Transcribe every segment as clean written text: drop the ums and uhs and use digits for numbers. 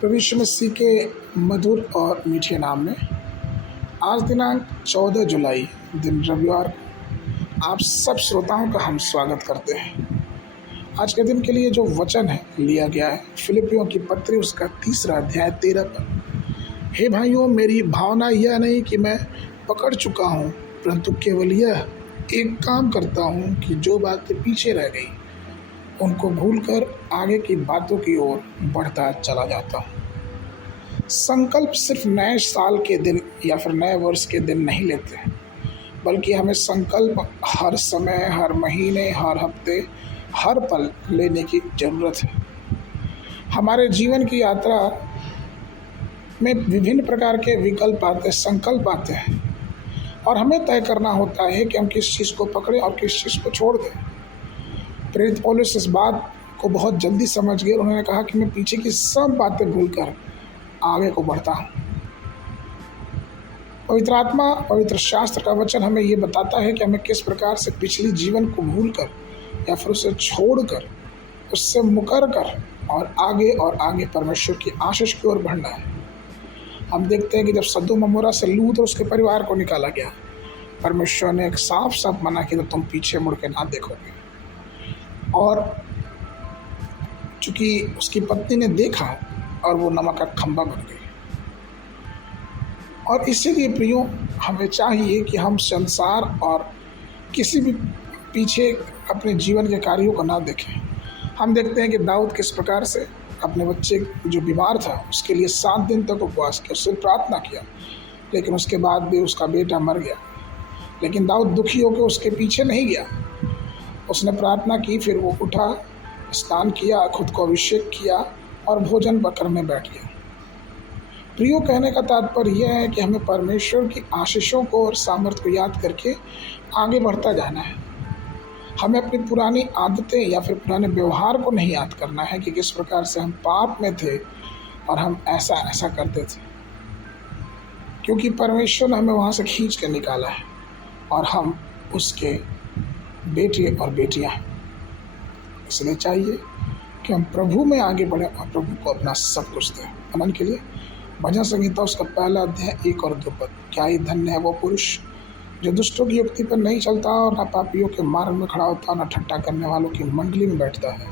प्रभु यीशु मसीह के मधुर और मीठे नाम में आज दिनांक 14 जुलाई दिन रविवार को आप सब श्रोताओं का हम स्वागत करते हैं। आज के दिन के लिए जो वचन है लिया गया है फिलिपियों की पत्री उसका 3 अध्याय 13 पर। हे भाइयों, मेरी भावना यह नहीं कि मैं पकड़ चुका हूँ, परंतु केवल यह एक काम करता हूँ कि जो बातें पीछे रह गई उनको भूलकर आगे की बातों की ओर बढ़ता चला जाता हूँ। संकल्प सिर्फ नए साल के दिन या फिर नए वर्ष के दिन नहीं लेते, बल्कि हमें संकल्प हर समय, हर महीने, हर हफ्ते, हर पल लेने की ज़रूरत है। हमारे जीवन की यात्रा में विभिन्न प्रकार के विकल्प आते, संकल्प आते हैं और हमें तय करना होता है कि हम किस चीज़ को पकड़ें और किस चीज़ को छोड़ दें। प्रेरित पौलुस इस बात को बहुत जल्दी समझ गए। उन्होंने कहा कि मैं पीछे की सब बातें भूलकर आगे को बढ़ता हूँ। पवित्र आत्मा, पवित्र शास्त्र का वचन हमें ये बताता है कि हमें किस प्रकार से पिछले जीवन को भूलकर या फिर उसे छोड़कर, उससे मुकर कर और आगे परमेश्वर की आशीष की ओर बढ़ना है। हम देखते हैं कि जब सदोम अमोरा से लूत और उसके परिवार को निकाला गया, परमेश्वर ने एक साफ मना किया, तुम पीछे मुड़ के ना देखोगे। और चूंकि उसकी पत्नी ने देखा और वो नमक का खंभा बन गई। और इसीलिए प्रियो, हमें चाहिए कि हम संसार और किसी भी पीछे अपने जीवन के कार्यों को ना देखें। हम देखते हैं कि दाऊद किस प्रकार से अपने बच्चे जो बीमार था उसके लिए 7 दिन तक उपवास किया, उससे प्रार्थना किया, लेकिन उसके बाद भी उसका बेटा मर गया। लेकिन दाऊद दुखी होकर उसके पीछे नहीं गया। उसने प्रार्थना की, फिर वो उठा, स्नान किया, खुद को अभिषेक किया और भोजन करने बैठ गया। प्रियो, कहने का तात्पर्य यह है कि हमें परमेश्वर की आशीषों को और सामर्थ्य को याद करके आगे बढ़ता जाना है। हमें अपनी पुरानी आदतें या फिर पुराने व्यवहार को नहीं याद करना है कि किस प्रकार से हम पाप में थे और हम ऐसा करते थे, क्योंकि परमेश्वर ने हमें वहाँ से खींच कर निकाला है और हम उसके बेटे और बेटियां हैं। इसलिए चाहिए कि हम प्रभु में आगे बढ़ें और प्रभु को अपना सब कुछ दें। अनंत के लिए भजन संहिता उसका 1 अध्याय 1 और 2 पद। क्या ही धन्य है वो पुरुष जो दुष्टों की युक्ति पर नहीं चलता और न पापियों के मार्ग में खड़ा होता, न ठट्ठा करने वालों की मंडली में बैठता है,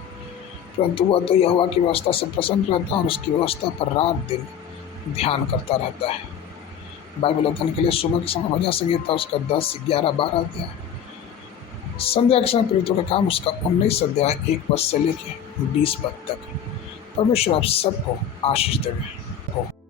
परंतु वह तो यहोवा की व्यवस्था से प्रसन्न रहता है और उसकी व्यवस्था पर रात दिन ध्यान करता रहता है। बाइबल अध्ययन के लिए सुबह के समय भजन संहिता उसका 10, 11, 12 अध्याय। संध्या के समय प्रेरितों का काम उसका 19 अध्याय 1 पद से लेके 20 पद तक। परमेश्वर आप सबको आशीष देवे।